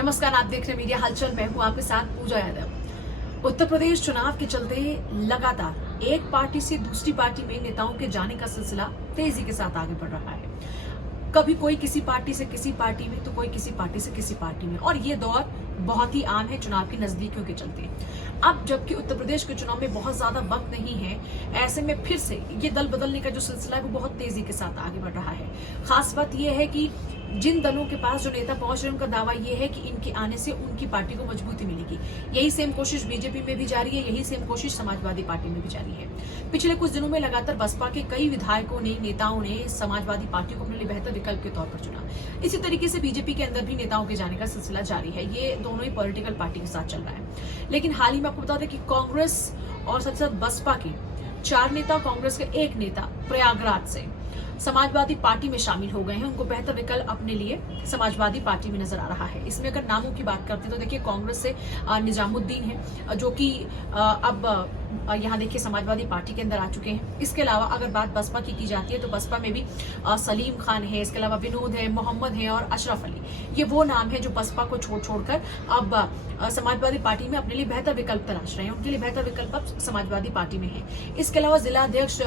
नमस्कार, आप देख रहे हैं मीडिया हलचल। मैं हूं आपके साथ पूजा यादव। उत्तर प्रदेश चुनाव के चलते लगातार एक पार्टी से दूसरी पार्टी में नेताओं के जाने का सिलसिला तेजी के साथ आगे बढ़ रहा है। कभी कोई किसी पार्टी से किसी पार्टी में, तो कोई किसी पार्टी से किसी पार्टी में, और ये दौर बहुत ही आम है चुनाव की नजदीकियों के चलते। अब जबकि उत्तर प्रदेश के चुनाव में बहुत ज्यादा वक्त नहीं है, ऐसे में फिर से ये दल बदलने का जो सिलसिला है वो बहुत तेजी के साथ आगे बढ़ रहा है। खास बात यह है कि जिन दलों के पास जो नेता पहुंच रहे हैं उनका दावा यह है कि इनके आने से उनकी पार्टी को मजबूती मिलेगी। यही सेम कोशिश बीजेपी में भी जारी है, यही सेम कोशिश समाजवादी पार्टी में भी जारी है। पिछले कुछ दिनों में लगातार बसपा के कई विधायकों ने, नेताओं ने समाजवादी पार्टी को अपने लिए बेहतर विकल्प के तौर पर चुना। इसी तरीके से बीजेपी के अंदर भी नेताओं के जाने का सिलसिला जारी है। ये दोनों ही पॉलिटिकल पार्टी के साथ चल रहा है। लेकिन हाल ही में आपको बता दें कि कांग्रेस और साथ साथ बसपा के 4 नेता, कांग्रेस के 1 नेता प्रयागराज से समाजवादी पार्टी में शामिल हो गए हैं। उनको बेहतर विकल्प अपने लिए समाजवादी पार्टी में नजर आ रहा है। इसमें अगर नामों की बात करते हैं तो देखिए, कांग्रेस से निजामुद्दीन है जो कि अब यहाँ देखिए समाजवादी पार्टी के अंदर आ चुके हैं। इसके अलावा अगर बात बसपा की जाती है तो बसपा में भी सलीम खान है, इसके अलावा विनोद है, मोहम्मद है और अशरफ अली। ये वो नाम है जो बसपा को छोड़कर अब समाजवादी पार्टी में अपने लिए बेहतर विकल्प तलाश रहे हैं। उनके लिए बेहतर विकल्प अब समाजवादी पार्टी में है। इसके अलावा जिला अध्यक्ष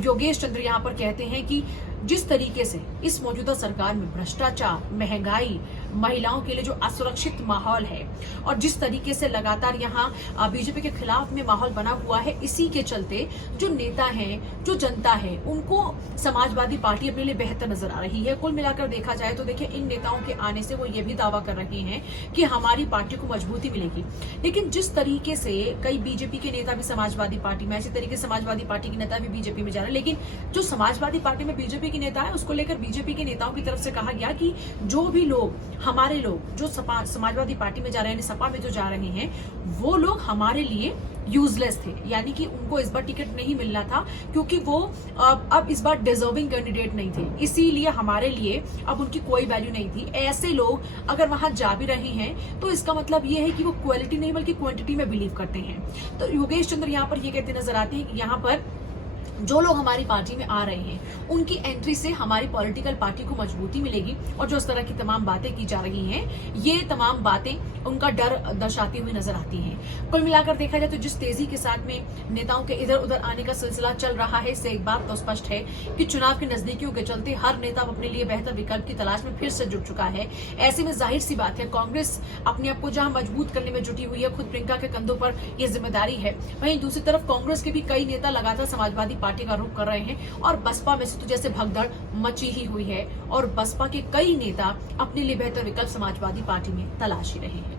योगेश चंद्र यहाँ पर कहते हैं कि जिस तरीके से इस मौजूदा सरकार में भ्रष्टाचार, महंगाई, महिलाओं के लिए जो असुरक्षित माहौल है और जिस तरीके से लगातार यहाँ बीजेपी के खिलाफ में माहौल बना हुआ है, इसी के चलते जो नेता हैं, जो जनता है, उनको समाजवादी पार्टी अपने लिए बेहतर नजर आ रही है। कुल मिलाकर देखा जाए तो देखिए, इन नेताओं के आने से वो ये भी दावा कर रहे हैं कि हमारी पार्टी को मजबूती मिलेगी। लेकिन जिस तरीके से कई बीजेपी के नेता भी समाजवादी पार्टी में, इसी तरीके से समाजवादी पार्टी के नेता भी बीजेपी में जा रहे हैं। लेकिन जो समाजवादी पार्टी में बीजेपी के नेता है, उसको लेकर बीजेपी के नेताओं की तरफ से कहा गया कि जो भी लोग, हमारे लोग जो समाजवादी पार्टी में जा रहे हैं, सपा में जो जा रहे हैं, वो लोग हमारे लिए यूजलेस थे। यानी कि उनको इस बार टिकट नहीं मिलना था क्योंकि वो अब इस बार डिजर्विंग कैंडिडेट नहीं थे, इसीलिए हमारे लिए अब उनकी कोई वैल्यू नहीं थी। ऐसे लोग अगर वहां जा भी रहे हैं तो इसका मतलब ये है कि वो क्वालिटी नहीं बल्कि क्वांटिटी में बिलीव करते हैं। तो योगेश चंद्र यहाँ पर ये कहते नजर आते हैं कि यहाँ पर जो लोग हमारी पार्टी में आ रहे हैं, उनकी एंट्री से हमारी पॉलिटिकल पार्टी को मजबूती मिलेगी। और जो इस तरह की तमाम बातें की जा रही हैं, ये तमाम बातें उनका डर दर्शाती हुई नजर आती हैं। कुल मिलाकर देखा जाए तो जिस तेजी के साथ में नेताओं के इधर उधर आने का सिलसिला चल रहा है, इससे एक बात तो स्पष्ट है कि चुनाव की नजदीकियों के चलते हर नेता अपने लिए बेहतर विकल्प की तलाश में फिर से जुट चुका है। ऐसे में जाहिर सी बात है, कांग्रेस अपने आप को जहां मजबूत करने में जुटी हुई है, खुद प्रियंका के कंधों पर यह जिम्मेदारी है, वहीं दूसरी तरफ कांग्रेस के भी कई नेता लगातार समाजवादी पार्टी का रुख कर रहे हैं। और बसपा में से तो जैसे भगदड़ मची ही हुई है और बसपा के कई नेता अपने लिए बेहतर विकल्प समाजवादी पार्टी में तलाश ही रहे हैं।